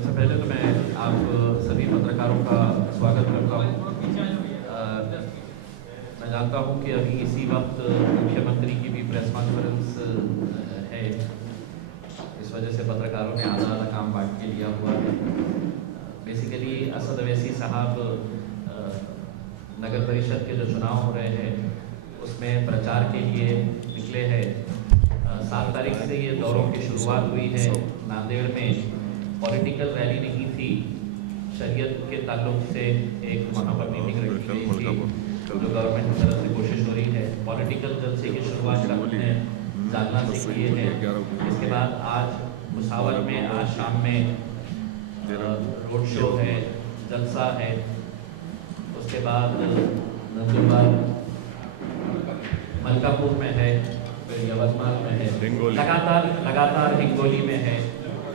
सबसे पहले तो मैं आप सभी पत्रकारों का स्वागत करता हूँ। मैं जानता हूँ कि अभी इसी वक्त मुख्यमंत्री की भी प्रेस कॉन्फ्रेंस है, इस वजह से पत्रकारों ने आधा आधा काम बांट के लिया हुआ है। बेसिकली असद अवैसी साहब नगर परिषद के जो चुनाव हो रहे हैं उसमें प्रचार के लिए निकले हैं। 7 तारीख से ये दौरों की शुरुआत हुई है। नांदेड़ में पॉलिटिकल रैली नहीं थी, शरीयत के ताल्लुक से एक वहाँ पर मीटिंग रखी गई थी जो गवर्नमेंट की तरफ से कोशिश हो रही है। पॉलिटिकल जलसे की शुरुआत हमने जालना से किए हैं। इसके बाद आज भुसावल में आज शाम में रोड शो है, जलसा है। उसके बाद नंदुरबार मलकापुर में है, फिर यवतमाल में है, लगातार हिंगोली में है।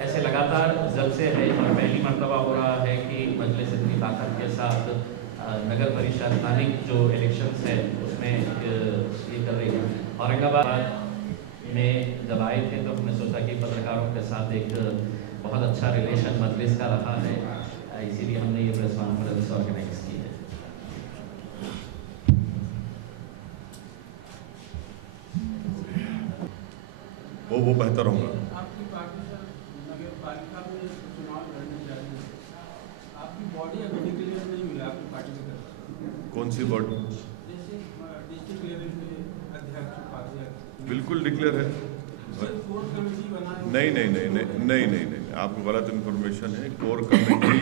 ऐसे लगातार जलसे है और पहली मर्तबा हो रहा है कि मजलिस इतनी ताकत के साथ नगर परिषद स्थानिक जो इलेक्शंस है उसमें ये कर रही है। औरंगाबाद में जब आए थे तो हमने सोचा कि पत्रकारों के साथ एक बहुत अच्छा रिलेशन मजलिस का रहा है, इसीलिए हमने ये प्रेस कॉन्फ्रेंस ऑर्गेनाइज की है। वो बेहतर होगा। आपकी पार्टी सर नगर पालिका में चुनाव लड़ने जा रही है, आपकी बॉडी अभी क्लियर नहीं हुई आपकी पार्टी की तरफ? कौन सी बॉडी? जैसे डिस्ट्रिक्ट लेवल पे अध्यक्ष उपाध्यक्ष बिल्कुल डिक्लेयर है। कोर कमेटी बना है? नहीं, आपको गलत इन्फॉर्मेशन है। कोर कमेटी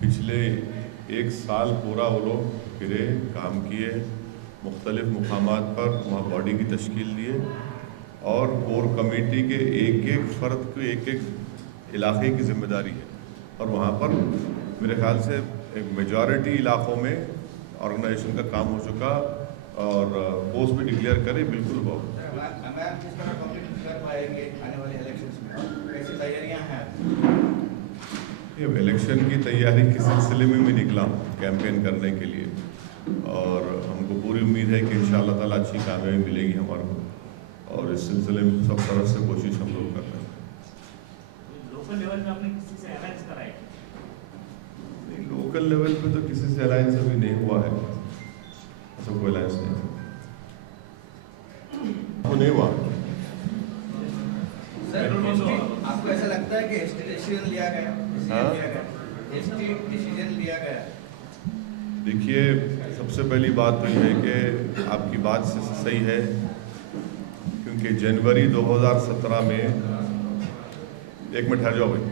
पिछले 1 साल पूरा वो लोग फिरे, काम किए, मुख्तलिफ मुकामात पर वहाँ बॉडी की तश्कील दिए और कोर कमेटी के एक फ़र्द को एक इलाके की जिम्मेदारी है और वहाँ पर मेरे ख्याल से एक मेजॉरिटी इलाकों में ऑर्गेनाइजेशन का काम हो चुका और पोस्ट भी डिक्लेयर करे। बिल्कुल वो ये इलेक्शन की तैयारी के सिलसिले में भी निकला कैंपेन करने के लिए और हमको पूरी उम्मीद है कि इंशाअल्लाह ताला अच्छी कामयाबी मिलेगी हमारे को और इस सिलसिले में सब तरह से कोशिश हम लोग कर रहे हैं। लोकल लेवल पे आपने किसी से अलायंस कराया? नहीं, लोकल लेवल पे तो किसी से अलायंस अभी नहीं हुआ है, ऐसा कोई अलायंस नहीं वो नहीं हुआ। सर आपको ऐसा लगता है कि डिसीजन लिया गया? डिसीजन लिया गया? देखिए, सबसे पहली बात तो यह है कि आपकी बात से सही है क्योंकि जनवरी 2017 में एक मिनट ठहर जाओ भाई,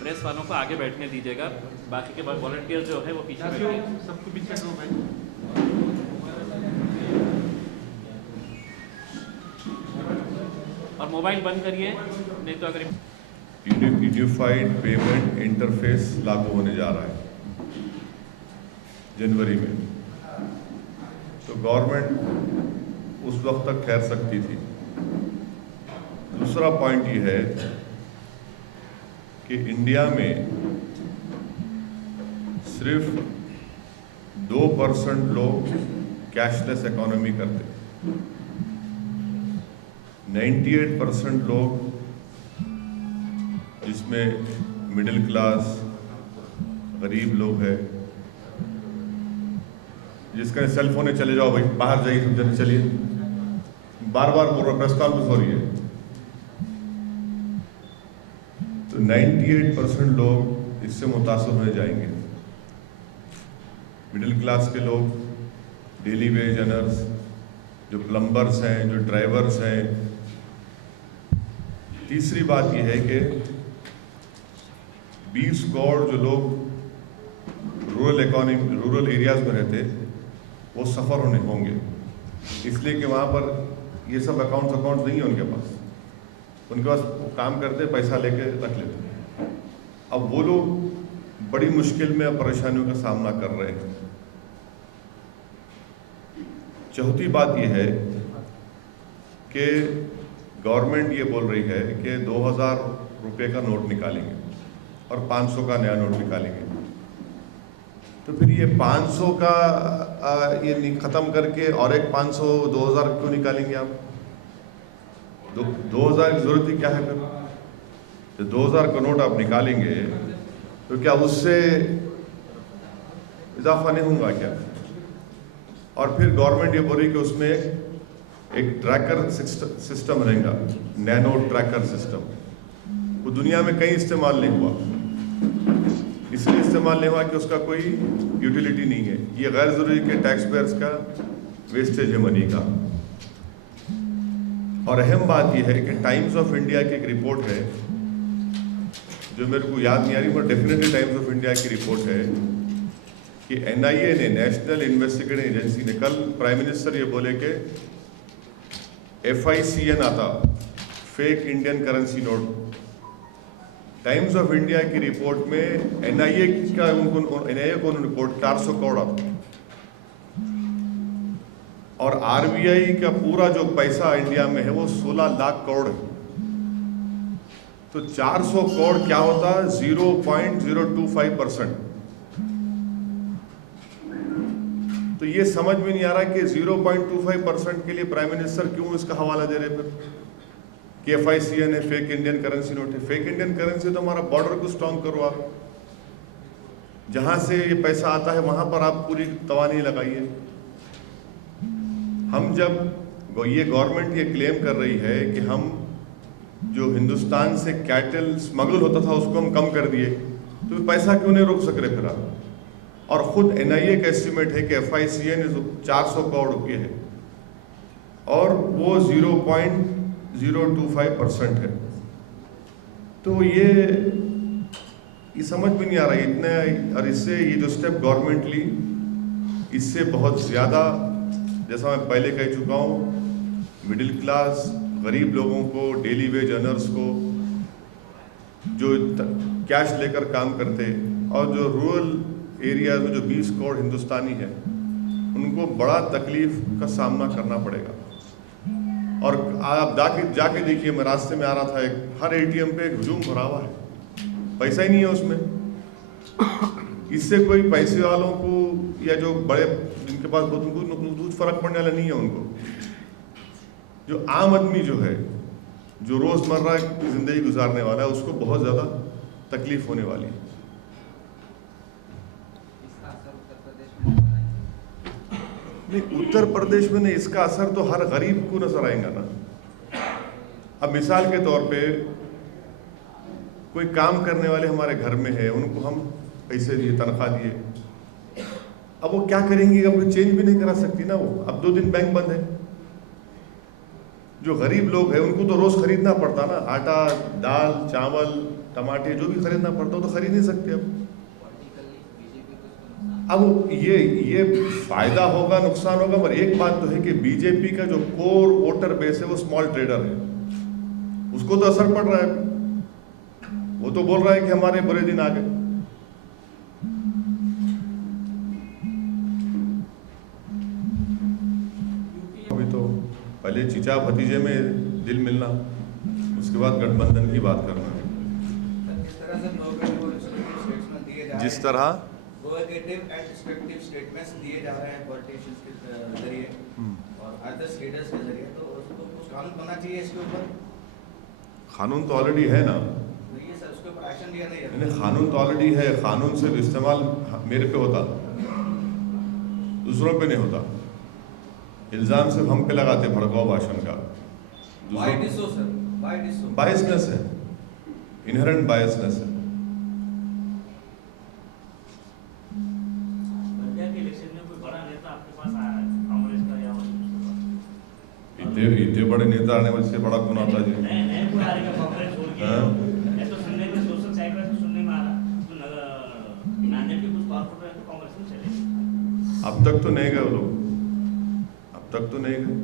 प्रेस वालों को आगे बैठने दीजिएगा, बाकी के वॉलंटियर जो है वो पीछे बैठिए। सबको पीछे करो भाई। और मोबाइल बंद करिए, नहीं तो अगर यूनिफाइड पेमेंट इंटरफेस लागू होने जा रहा है जनवरी में, तो गवर्नमेंट उस वक्त तक ठहर सकती थी। दूसरा पॉइंट ये है कि इंडिया में सिर्फ 2% लोग कैशलेस इकोनॉमी करते, 98% लोग जिसमें मिडिल क्लास गरीब लोग हैं, जिसका सेल फोन है, चले जाओ भाई बाहर जाइए, सब जन चलिए, बार बार बोल रहा, प्रेस कॉन्फ्रेंस हो रही है। तो 98% लोग इससे मुतासर हो जाएंगे। मिडिल क्लास के लोग, डेली वेज अर्नर्स, जो प्लम्बर्स हैं, जो ड्राइवर्स हैं। तीसरी बात यह है कि 20 करोड़ जो लोग रूरल एरियाज में रहते, वो सफ़र होने होंगे, इसलिए कि वहाँ पर ये सब अकाउंट्स नहीं है उनके पास। उनके पास वो काम करते, पैसा लेके रख लेते। अब वो लोग बड़ी मुश्किल में और परेशानियों का सामना कर रहे हैं। चौथी बात यह है कि गवर्नमेंट ये बोल रही है कि 2000 रुपये का नोट निकालेंगे और 500 का नया नोट निकालेंगे। तो फिर ये 500 का ये ख़त्म करके और एक 500 2000 क्यों निकालेंगे आप? 2000 की ज़रूरत ही क्या है फिर? जो 2000 का नोट आप निकालेंगे तो क्या उससे इजाफा नहीं होगा क्या? और फिर गवर्नमेंट ये बोल रही कि उसमें एक ट्रैकर सिस्टम रहेगा, नैनो ट्रैकर सिस्टम। वो दुनिया में कहीं इस्तेमाल नहीं हुआ, इसलिए इस्तेमाल नहीं हुआ कि उसका कोई यूटिलिटी नहीं है। ये गैर ज़रूरी के टैक्स पेयर्स का वेस्टेज है मनी का। और अहम बात यह है कि टाइम्स ऑफ इंडिया की एक रिपोर्ट है, जो मेरे को याद नहीं आ रही, पर डेफिनेटली टाइम्स ऑफ इंडिया की रिपोर्ट है कि NIA ने, नेशनल इन्वेस्टिगेटिव एजेंसी ने, कल प्राइम मिनिस्टर ये बोले कि FICN आता, fake Indian currency note. Times of India की रिपोर्ट में NIA को उन्होंने रिपोर्ट 400 करोड़ आता, और RBI का पूरा जो पैसा इंडिया में है वो 16 लाख करोड़ है। तो 400 करोड़ क्या होता है? 0.025%। तो ये समझ में नहीं आ रहा कि 0.25% के लिए प्राइम मिनिस्टर क्यों इसका हवाला दे रहे फिर कि FICN है, फेक इंडियन करेंसी नोट है। फेक इंडियन करेंसी तो हमारा बॉर्डर को स्ट्रॉन्ग करो आप, जहां से ये पैसा आता है वहां पर आप पूरी तवानी लगाइए। हम जब ये गवर्नमेंट ये क्लेम कर रही है कि हम जो हिंदुस्तान से कैटल स्मगल होता था उसको हम कम कर दिए, तो पैसा क्यों नहीं रोक सक रहे फिर आप? और खुद NIA का एस्टिमेट है कि FICN 400 करोड़ रुपये है और वो 0.025% है। तो ये समझ में नहीं आ रहा है इतने। और इससे ये जो स्टेप गवर्नमेंट ली, इससे बहुत ज़्यादा, जैसा मैं पहले कह चुका हूँ, मिडिल क्लास गरीब लोगों को, डेली वेज अर्नर्स को, जो कैश लेकर काम करते, और जो रूरल एरिया में जो 20 करोड़ हिंदुस्तानी है, उनको बड़ा तकलीफ का सामना करना पड़ेगा। और आप जाके देखिए, मैं रास्ते में आ रहा था, हर ATM पे एक हुजूम भरा हुआ है, पैसा ही नहीं है उसमें। इससे कोई पैसे वालों को या जो बड़े जिनके पास बहुत, उनको फर्क पड़ने वाला नहीं है। उनको, जो आम आदमी जो है, जो रोजमर्रा की जिंदगी गुजारने वाला है, उसको बहुत ज्यादा तकलीफ होने वाली है। नहीं, उत्तर प्रदेश में नहीं, इसका असर तो हर गरीब को नजर आएगा ना। अब मिसाल के तौर पे कोई काम करने वाले हमारे घर में है, उनको हम पैसे दिए, तनख्वाह दिए, अब वो क्या करेंगे? अब वो चेंज भी नहीं करा सकती ना वो। अब 2 दिन बैंक बंद है। जो गरीब लोग हैं उनको तो रोज खरीदना पड़ता ना, आटा, दाल, चावल, टमाटे, जो भी खरीदना पड़ता, वो तो खरीद नहीं सकते। अब ये फायदा होगा, नुकसान होगा, पर एक बात तो है कि बीजेपी का जो कोर वोटर बेस है वो स्मॉल ट्रेडर है, उसको तो असर पड़ रहा है। वो तो बोल रहा है कि हमारे बुरे दिन आ गए। अभी तो पहले चीचा भतीजे में दिल मिलना, उसके बाद गठबंधन की बात करना। जिस तरह प्रोवोकेटिव एंड डिस्ट्रक्टिव स्टेटमेंट्स दिए जा रहे हैं पॉलिटिशियंस के जरिए और अदर लीडर्स के जरिए, तो उसको कुछ कानून बनना चाहिए इसके ऊपर। कानून तो ऑलरेडी है ना, ये सर उसके ऊपर एक्शन लिया नहीं है। कानून तो ऑलरेडी है। कानून से इस्तेमाल मेरे पे होता, दूसरों पे नहीं होता। इल्जाम सिर्फ हम पे लगाते भड़काऊ भाषण का। बायसनेस है, इनहेरेंट बायसनेस है। इतने बड़े नेता आने में से बड़ा कौन आता जी? अब तक तो नहीं गए वो लोग, अब तक तो नहीं गए।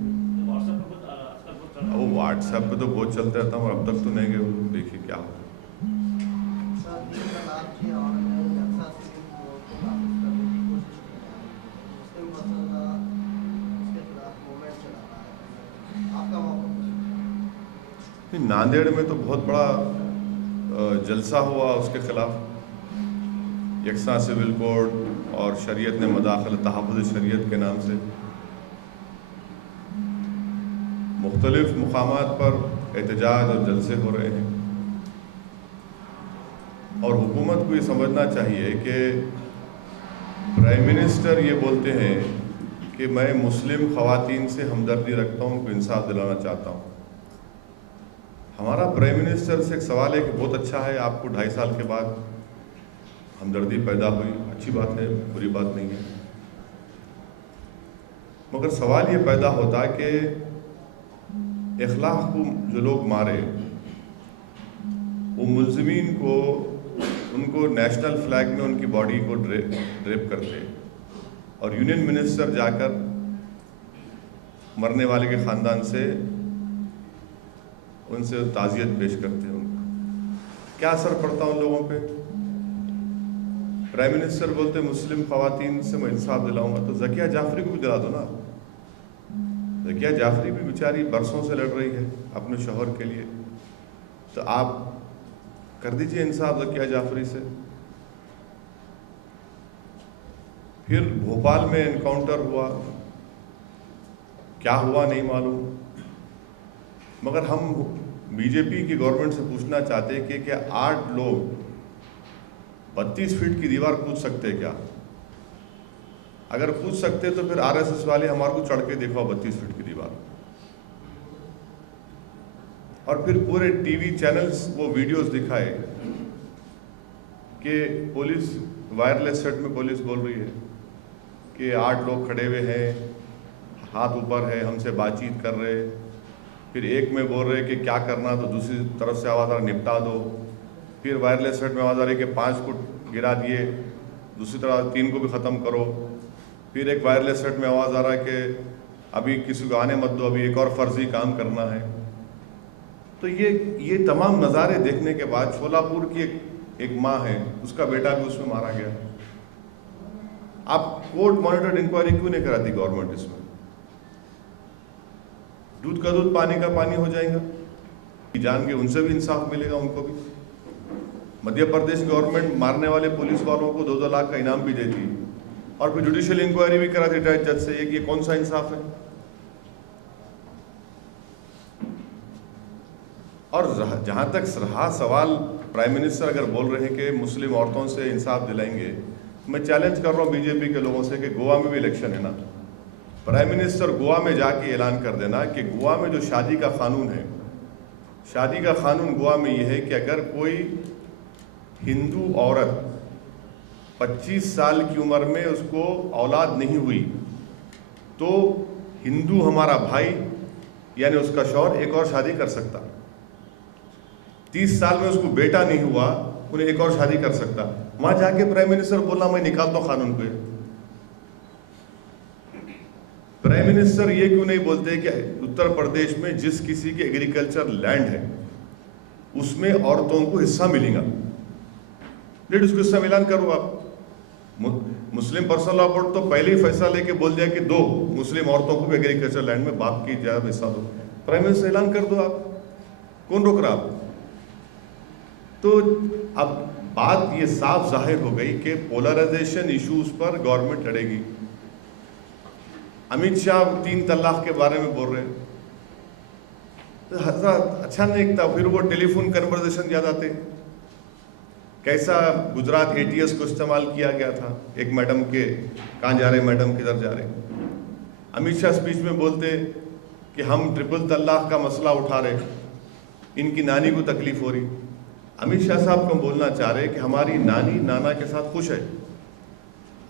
वो व्हाट्सएप पे तो बहुत चलता रहता हूँ, अब तक तो नहीं गए वो लोग। देखिए क्या होता है। नांदेड़ में तो बहुत बड़ा जलसा हुआ उसके खिलाफ। यकसा सिविल कोड और शरीयत ने मदाखल तहफ़्फ़ुज़ शरीयत के नाम से मुख्तलिफ मुकामात पर एहतजाज और जलसे हो रहे हैं। और हुकूमत को ये समझना चाहिए कि प्राइम मिनिस्टर ये बोलते हैं कि मैं मुस्लिम ख़वातीन से हमदर्दी रखता हूँ, उनको इंसाफ दिलाना चाहता हूँ। हमारा प्राइम मिनिस्टर से एक सवाल है कि बहुत अच्छा है, आपको 2.5 साल के बाद हमदर्दी पैदा हुई, अच्छी बात है, बुरी बात नहीं है। मगर सवाल ये पैदा होता है कि इखलाक को जो लोग मारे, वो मुल्ज़िमीन को उनको नेशनल फ्लैग में उनकी बॉडी को ड्रेप करते और यूनियन मिनिस्टर जाकर मरने वाले के ख़ानदान से उनसे ताज़ियत पेश करते हैं। उनको क्या असर पड़ता उन लोगों पे? प्राइम मिनिस्टर बोलते मुस्लिम ख़वातीन से मैं इंसाफ दिलाऊंगा, तो ज़किया जाफरी को भी दिला दो ना। ज़किया जाफरी भी बेचारी बरसों से लड़ रही है अपने शौहर के लिए, तो आप कर दीजिए इंसाफ ज़किया जाफरी से। फिर भोपाल में एनकाउंटर हुआ, क्या हुआ नहीं मालूम, मगर हम बीजेपी की गवर्नमेंट से पूछना चाहते हैं कि क्या 8 लोग 32 फीट की दीवार कूद सकते क्या? अगर कूद सकते तो फिर आरएसएस वाले हमारे को चढ़ के देखो 32 फीट की दीवार। और फिर पूरे टीवी चैनल्स वो वीडियोस दिखाए कि पुलिस वायरलेस सेट में पुलिस बोल रही है कि 8 लोग खड़े हुए हैं, हाथ ऊपर है, हमसे बातचीत कर रहे। फिर एक में बोल रहे कि क्या करना, तो दूसरी तरफ से आवाज़ आ रहा निपटा दो। फिर वायरलेस सेट में आवाज़ आ रही कि 5 को गिरा दिए, दूसरी तरफ 3 को भी ख़त्म करो। फिर एक वायरलेस सेट में आवाज़ आ रहा है कि अभी किसी को आने मत दो, अभी एक और फर्जी काम करना है। तो ये तमाम नज़ारे देखने के बाद शोलापुर की एक माँ है, उसका बेटा भी उसमें मारा गया। आप कोर्ट मॉनिटर्ड इंक्वायरी क्यों नहीं कराती गवर्नमेंट? इसमें दूध का दूध पानी का पानी हो जाएगा, जान के उनसे भी इंसाफ मिलेगा, उनको भी। मध्य प्रदेश गवर्नमेंट मारने वाले पुलिस वालों को 2-2 लाख का इनाम भी देती और फिर जुडिशियल इंक्वायरी भी कराती रिटायर्ड जज से। ये कौन सा इंसाफ है? और जहाँ तक रहा सवाल, प्राइम मिनिस्टर अगर बोल रहे हैं कि मुस्लिम औरतों से इंसाफ दिलाएंगे, मैं चैलेंज कर रहा हूँ बीजेपी के लोगों से कि गोवा में भी इलेक्शन है ना, प्राइम मिनिस्टर गोवा में जाके ऐलान कर देना कि गोवा में जो शादी का कानून है, शादी का कानून गोवा में ये है कि अगर कोई हिंदू औरत 25 साल की उम्र में उसको औलाद नहीं हुई तो हिंदू हमारा भाई यानी उसका शौहर एक और शादी कर सकता। 30 साल में उसको बेटा नहीं हुआ, उन्हें एक और शादी कर सकता। वहां जाके प्राइम मिनिस्टर बोलना मैं निकालता हूं कानून को। प्राइम मिनिस्टर ये क्यों नहीं बोलते कि उत्तर प्रदेश में जिस किसी की एग्रीकल्चर लैंड है उसमें औरतों को हिस्सा मिलेगा, लेट उसको हिस्सा ऐलान करो आप। मुस्लिम पर्सनल लॉ बोर्ड तो पहले ही फैसला लेके बोल दिया कि 2 मुस्लिम औरतों को भी एग्रीकल्चर लैंड में बाप की ज्यादा हिस्सा दो। प्राइम मिनिस्टर ऐलान कर दो आप, कौन रोक रहा आप? तो अब बात ये साफ जाहिर हो गई कि पोलराइजेशन इश्यूज पर गवर्नमेंट लड़ेगी। अमित शाह 3 तलाक के बारे में बोल रहे हैं, तो अच्छा नहीं लगता। फिर वो टेलीफोन कन्वर्सेशन याद आते, कैसा गुजरात ATS को इस्तेमाल किया गया था एक मैडम के, कहाँ जा रहे मैडम, किधर जा रहे। अमित शाह स्पीच में बोलते कि हम ट्रिपल तलाक का मसला उठा रहे, इनकी नानी को तकलीफ हो रही। अमित शाह साहब को बोलना चाह रहे कि हमारी नानी नाना के साथ खुश है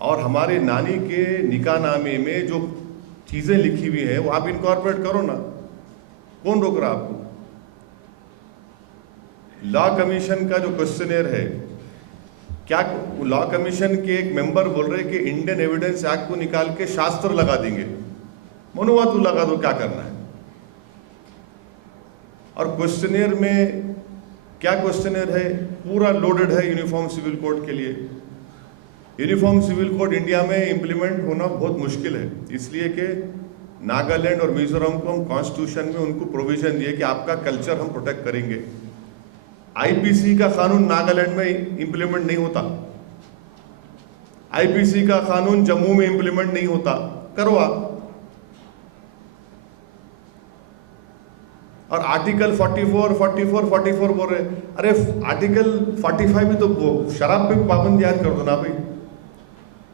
और हमारे नानी के निकाहनामे में जो चीज़ें लिखी हुई हैं वो आप इनकॉर्पोरेट करो ना, कौन रोक रहा आपको? लॉ कमीशन का जो क्वेश्चनर है, क्या लॉ कमीशन के एक मेंबर बोल रहे कि इंडियन एविडेंस एक्ट को निकाल के शास्त्र लगा देंगे। मनुवाद लगा दो, क्या करना है? और क्वेश्चनर में क्या क्वेश्चनर है? पूरा लोडेड है यूनिफॉर्म सिविल कोड के लिए। यूनिफॉर्म सिविल कोड इंडिया में इंप्लीमेंट होना बहुत मुश्किल है, इसलिए कि नागालैंड और मिजोरम को हम कॉन्स्टिट्यूशन में उनको प्रोविजन दिए कि आपका कल्चर हम प्रोटेक्ट करेंगे। IPC का कानून नागालैंड में इंप्लीमेंट नहीं होता, IPC का कानून जम्मू में इंप्लीमेंट नहीं होता, करो आप। और आर्टिकल 44 बोल रहे। अरे आर्टिकल 45 में तो वो शराब पे पाबंदी आयद कर दो ना भाई।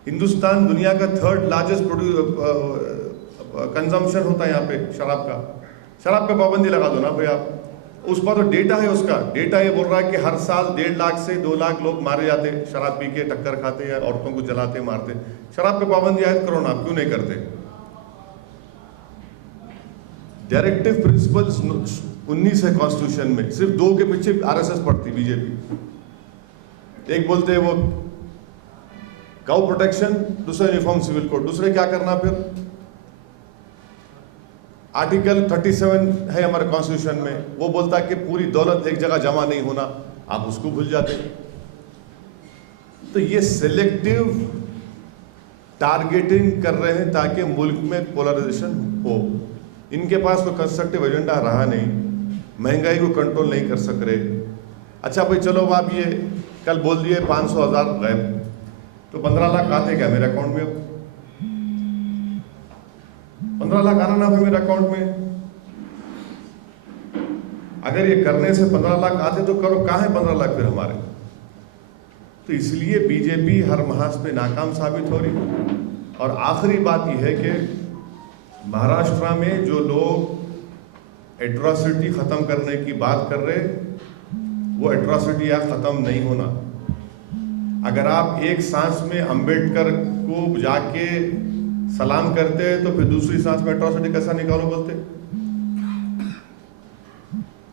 हिंदुस्तान दुनिया का 3rd लार्जेस्ट कंजम्पशन होता है यहाँ पे शराब का। शराब पे पाबंदी लगा दो ना भाई आप। उस पर तो डेटा है, उसका डेटा ये बोल रहा है कि हर साल 1.5 लाख से 2 लाख लोग मारे जाते शराब पी के, टक्कर खाते या औरतों को जलाते मारते। शराब पे पाबंदी आयद करो ना, आप क्यों नहीं करते? डायरेक्टिव प्रिंसिपल्स 19 है कॉन्स्टिट्यूशन में, सिर्फ 2 के पीछे आरएसएस पड़ती बीजेपी। एक बोलते हैं वो काउ प्रोटेक्शन, दूसरा यूनिफॉर्म सिविल कोड। दूसरे क्या करना फिर? आर्टिकल 37 है हमारे कॉन्स्टिट्यूशन में, वो बोलता है कि पूरी दौलत एक जगह जमा नहीं होना, आप उसको भूल जाते। तो ये सिलेक्टिव टारगेटिंग कर रहे हैं ताकि मुल्क में पोलराइजेशन हो। इनके पास कोई कंस्ट्रक्टिव एजेंडा रहा नहीं, महंगाई को कंट्रोल नहीं कर सक रहे। अच्छा भाई चलो, आप ये कल बोल दिए 500,000 गायब, तो 15 लाख आते क्या मेरे अकाउंट में? अब 15 लाख आना ना भाई मेरे अकाउंट में। अगर ये करने से 15 लाख आते तो करो, कहाँ है 15 लाख फिर हमारे? तो इसलिए बीजेपी हर महाज पे नाकाम साबित हो रही। और आखिरी बात यह है कि महाराष्ट्र में जो लोग एट्रॉसिटी खत्म करने की बात कर रहे, वो एट्रॉसिटी या खत्म नहीं होना। अगर आप एक सांस में अंबेडकर को जाके सलाम करते हैं तो फिर दूसरी सांस में एट्रॉसिटी कैसा निकालो बोलते?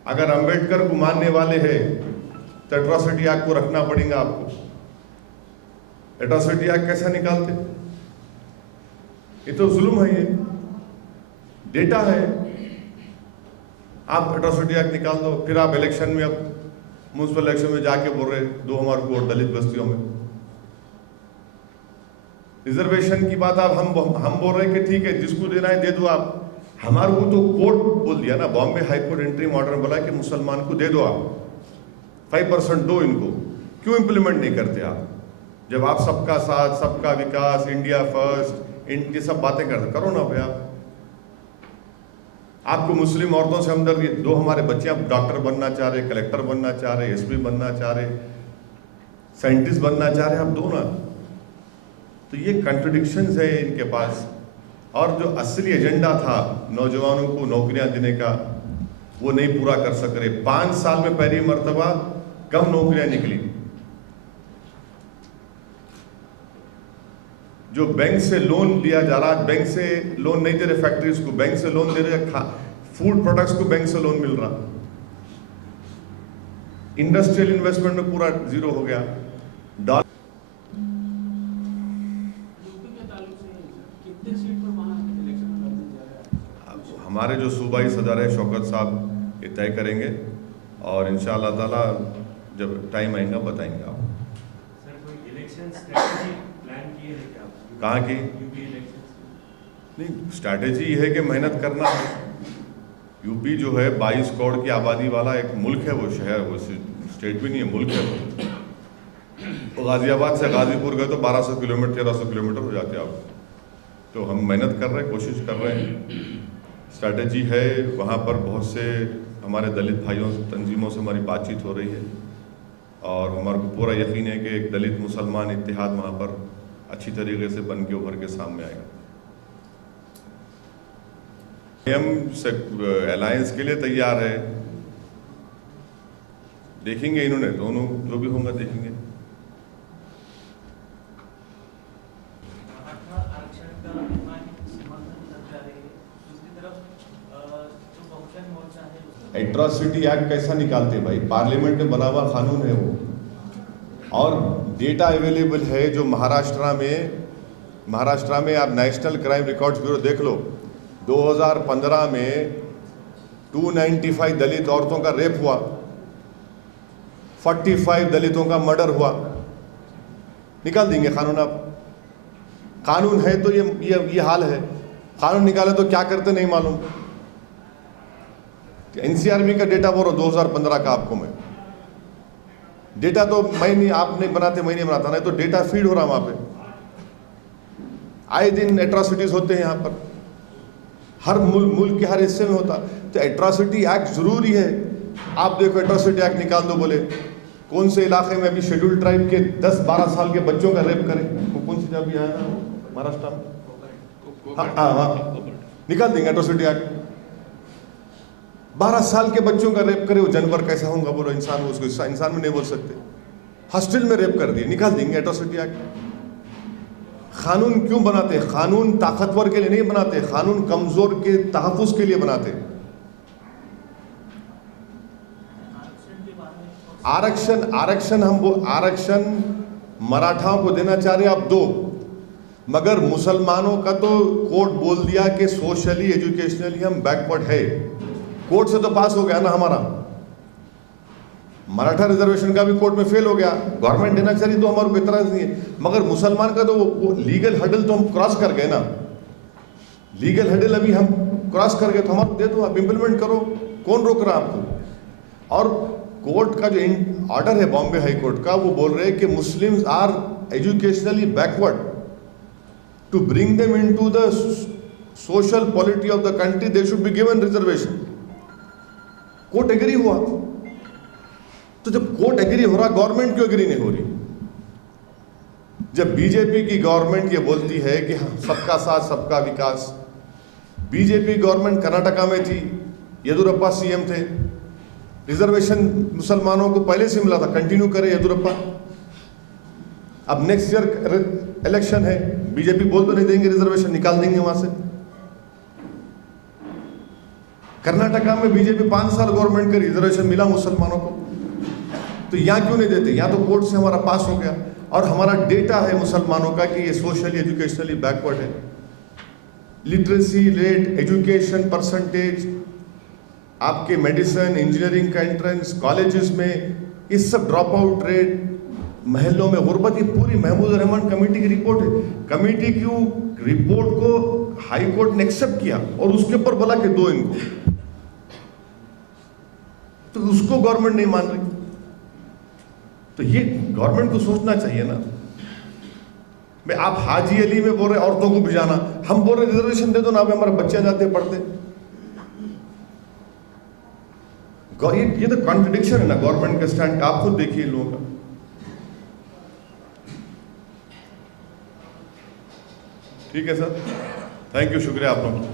अगर अंबेडकर को मानने वाले हैं तो एट्रॉसिटी एक्ट को रखना पड़ेगा आपको। एट्रॉसिटी एक्ट कैसा निकालते? ये तो जुल्म है, ये डेटा है। आप एट्रॉसिटी एक्ट निकाल दो, फिर आप इलेक्शन में, अब म्यूनसिपल इलेक्शन में जाके बोल रहे 2 हमारे वोट दलित बस्तियों में। रिजर्वेशन की बात आप हम बोल रहे हैं कि ठीक है जिसको देना है दे दो आप। हमारे को तो कोर्ट बोल दिया ना, Bombay high court entry order बोला कि मुसलमान को दे दो आप, 5% दो इनको। क्यों इंप्लीमेंट नहीं करते आप? जब आप सबका साथ, सबका विकास, इंडिया फर्स्ट, इनकी सब बातें करते, करो ना भैया। आपको मुस्लिम औरतों से हमदर्दी, 2 हमारे बच्चे अब डॉक्टर बनना चाह रहे, कलेक्टर बनना चाह रहे, एसपी बनना चाह रहे, साइंटिस्ट बनना चाह रहे, आप दो ना। तो ये कंट्रडिक्शंस है इनके पास। और जो असली एजेंडा था नौजवानों को नौकरियां देने का, वो नहीं पूरा कर सक रहे। 5 साल में पहली मर्तबा कम नौकरियां निकली। जो बैंक से लोन लिया जा रहा, बैंक से लोन नहीं दे रहे फैक्ट्रीज को, बैंक से लोन दे रहे फूड प्रोडक्ट्स को, बैंक से लोन मिल रहा। इंडस्ट्रियल इन्वेस्टमेंट में पूरा जीरो हो गया। हमारे जो सूबाई सदर है शौकत साहब ये तय करेंगे और इंशाअल्लाह ताला जब टाइम आएगा बताएंगे आप। सर कोई इलेक्शन स्ट्रेटजी प्लान की है क्या? कहाँ की? UP election? नहीं, स्ट्रैटेजी ये है कि मेहनत करना है। यूपी जो है 22 करोड़ की आबादी वाला एक मुल्क है, वो शहर, वो स्टेट भी नहीं है, मुल्क है। तो गाजियाबाद से गाजीपुर गए तो 1200 किलोमीटर 1300 किलोमीटर हो जाते हैं आप। तो हम मेहनत कर रहे हैं, कोशिश कर रहे हैं, स्ट्रैटेजी है। वहाँ पर बहुत से हमारे दलित भाइयों तंजीमों से हमारी बातचीत हो रही है और हमारे को पूरा यकीन है कि एक दलित मुसलमान इत्तेहाद वहाँ पर अच्छी तरीके से बन के उभर के सामने आएगा। हम अलायंस के लिए तैयार है, देखेंगे इन्होंने दोनों जो भी होगा देखेंगे। एट्रॉसिटी एक्ट कैसा निकालते भाई? पार्लियामेंट में बना हुआ कानून है वो, और डेटा अवेलेबल है जो महाराष्ट्र में आप नेशनल क्राइम रिकॉर्ड्स ब्यूरो देख लो। 2015 में 295 दलित औरतों का रेप हुआ, 45 दलितों का मर्डर हुआ। निकाल देंगे कानून। आप कानून है तो ये हाल है। कानून निकाले तो क्या करते नहीं मालूम। एनसीआरबी का डेटा बोलो 2015 का आपको मैं डेटा तो मैं नहीं, आप नहीं बनाते, मैं नहीं बनाता, नहीं तो डेटा फीड हो रहा वहां पे। आए दिन एट्रॉसिटीज होते हैं यहाँ पर, हर मुल्क के हर हिस्से में होता। तो एट्रॉसिटी एक्ट ज़रूरी है। आप देखो एट्रॉसिटी एक्ट निकाल दो, बोले कौन से इलाके में अभी शेड्यूल ट्राइब के 10-12 साल के बच्चों का रेप करें, वो कौन सी जगह भी आया ना महाराष्ट्र में, हाँ निकाल देंगे एट्रॉसिटी एक्ट। 12 साल के बच्चों का रेप करे, वो जानवर कैसा होगा बोलो, इंसान हो, उसको इंसान में नहीं बोल सकते। हॉस्टल में रेप कर दिए, निकाल देंगे एट्रॉसिटी एक्ट। कानून क्यों बनाते हैं? कानून ताकतवर के लिए नहीं बनाते, कानून कमजोर के तहफ्फुज के लिए बनाते। आरक्षण मराठाओं को देना चाह रहे आप दो, मगर मुसलमानों का तो कोर्ट बोल दिया कि सोशली एजुकेशनली हम बैकवर्ड है। कोर्ट से तो पास हो गया ना हमारा, मराठा रिजर्वेशन का भी कोर्ट में फेल हो गया। गवर्नमेंट देना चाहिए तो हमारे को इतराज नहीं है, मगर मुसलमान का तो वो लीगल हडल तो हम क्रॉस कर गए ना। लीगल हडल अभी हम क्रॉस कर गए, तो हमारे दे दो, आप इंप्लीमेंट करो, कौन रोक रहा आपको? और कोर्ट का जो ऑर्डर है बॉम्बे हाई कोर्ट का, वो बोल रहे हैं कि Muslims are educationally backward, to bring them into the social polity of the country they should be given reservation. Court agree हुआ, तो जब कोर्ट एग्री हो रहा, गवर्नमेंट क्यों एग्री नहीं हो रही? जब बीजेपी की गवर्नमेंट ये बोलती है कि हाँ सबका साथ सबका विकास, बीजेपी गवर्नमेंट कर्नाटका में थी, येदुरप्पा सीएम थे, रिजर्वेशन मुसलमानों को पहले से मिला था, कंटिन्यू करे येदुरप्पा। अब नेक्स्ट ईयर इलेक्शन है, बीजेपी बोल तो नहीं देंगे रिजर्वेशन, निकाल देंगे वहां से। कर्नाटका में बीजेपी 5 साल गवर्नमेंट का रिजर्वेशन मिला मुसलमानों को, तो यहां क्यों नहीं देते? यहां तो कोर्ट से हमारा पास हो गया, और हमारा डेटा है मुसलमानों का कि ये सोशली एजुकेशनली बैकवर्ड है। लिटरेसी रेट, एजुकेशन परसेंटेज, आपके मेडिसिन इंजीनियरिंग का एंट्रेंस, कॉलेजेस में इस सब ड्रॉप आउट रेट, महलों में गुर्बत, ये पूरी महमूद रहमान कमेटी की रिपोर्ट है। कमेटी की रिपोर्ट को हाई कोर्ट ने एक्सेप्ट किया और उसके ऊपर बोला कि दो इनको, तो उसको गवर्नमेंट नहीं मान रही। तो ये गवर्नमेंट को सोचना चाहिए ना। मैं आप हाजी अली में बोल रहे औरतों को भिजाना, हम बोल रहे रिजर्वेशन दे दो ना, हमारे बच्चे जाते पढ़ते। ये तो कॉन्ट्रडिक्शन है ना गवर्नमेंट का स्टैंड। आप खुद देखिए लोगों का। ठीक है सर, थैंक यू, शुक्रिया आप लोगों का।